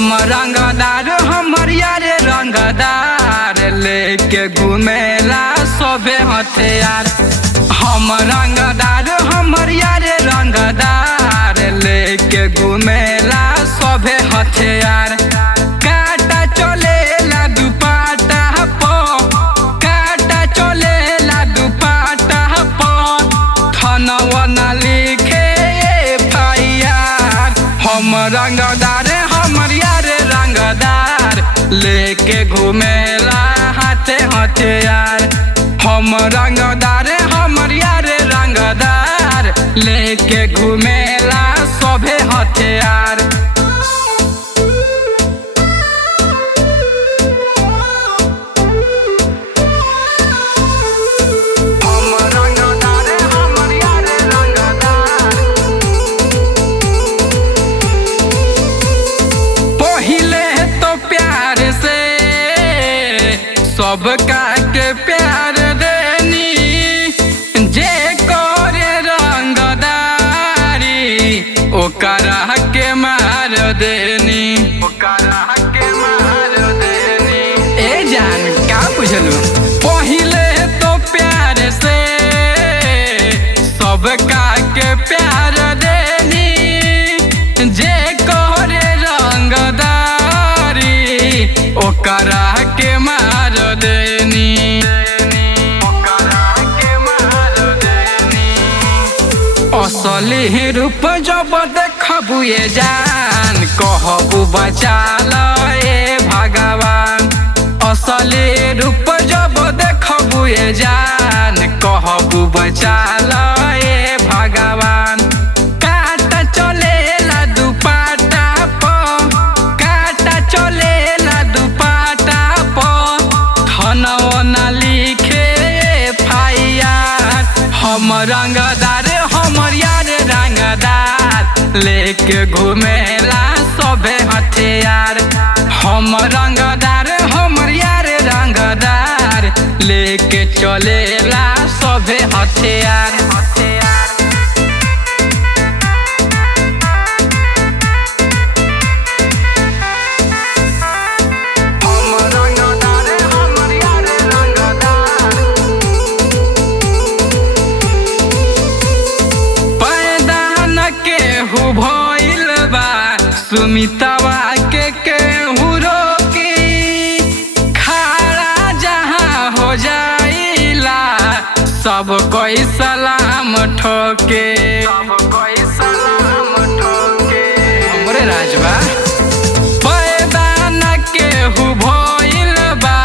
हम रंगदार हमर यार रंगदार लेके घूमेला सोभे हथियार। हम रंगदार हमर यार रंगदार लेके घूमेला सोभे हथियार। काटा चलेला दुपट्टा पो, काटा चलेला दुपट्टा पो, थानवा ना लिखे FIR। हम रंगदार हमर यार रंगदार लेके घूमेला हाथे हथियार। हम रंगदार हमर यार रंगदार लेके घूमेला सोभे हथियार। सबका के प्यार देनी जे करे रंगदारी ओकरा के मार देनी, ओकरा के मार देनी। ए जान का बुझलू पहिले तो प्यार से सबका के प्यार देनी जे करे रंगदारी ओकरा के मार देनी, ओकरा के मार देनी। असली रूप जब देखबू ये जान कहबू बचा ए भगवान। असली रूप जब देखबू ये जान कहबू बचा ए भगवान। काटा चलेला दुपट्टा पो, काटा चलेला दुपट्टा पो, थानवा ना लिखे FIR। हम रंगदार हमर यार रंगदार लेके घूमेला सोभे हथियार। हम रंगदार हमर यार रंगदार लेके चलेला सोभे हथियार। भइल बा सुमितवा के केहू रोकी, खड़ा जहाँ हो जाइला सब कोई सलाम ठोके, सब कोई सलाम ठोके। हमरे राजबा पैदा न केहू भइल बा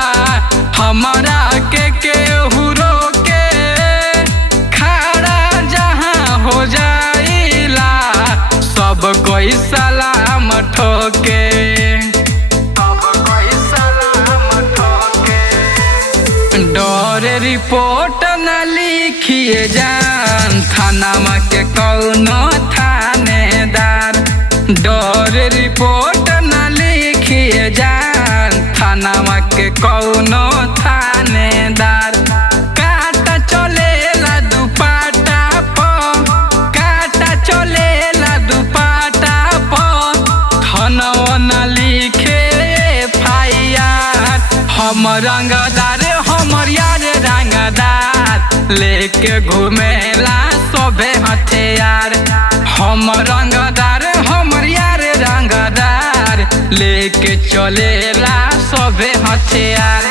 हमरा के केहू रोके, खड़ा जहाँ हो जाइला सब कोई सलाम ठोके, सब कोई सलाम ठोके। डर रिपोर्ट न लिखिए जान थानामा के कौनो थानेदार। डर रिपोर्ट न लिखिए जान थानामा के कौनो थानेदार। काटा चलेला दुपट्टा पो, काटा चलेला दुपट्टा पो, थानवा ना लिखे FIR। हम रंगदार हमर यार रंगदार लेके घूमेला सोभे हथियार। हम रंगदार हमर यार रंगदार लेके चलेला सोभे हथियार।